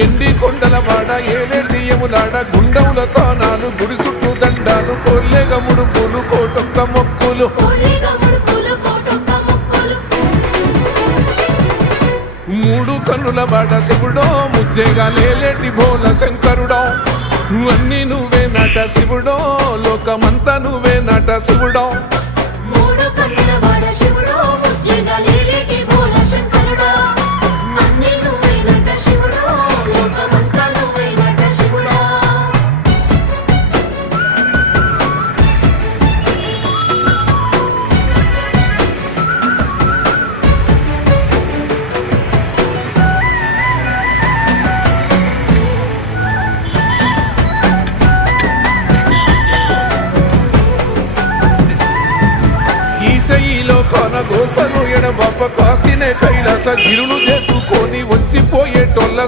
ఎండి కొండల వాడ ఏలేటి యములాడ గుండముల తానాలు గుడి చుట్టూ దండాలు కోల్లేగ ముడుపులు కోటొక్క మొక్కులు మూడు కన్నుల వాడ శివుడో ముజ్జేగా లేలేటి భోల శంకరుడో అన్ని నువ్వే నట శివుడో లోకమంతా నువ్వే నట శివుడో ఈశయిలో కొనగోసలు ఎడబాప కాసినే కైలాస గిరులు చేసుకొని వచ్చిపోయేటోళ్ళ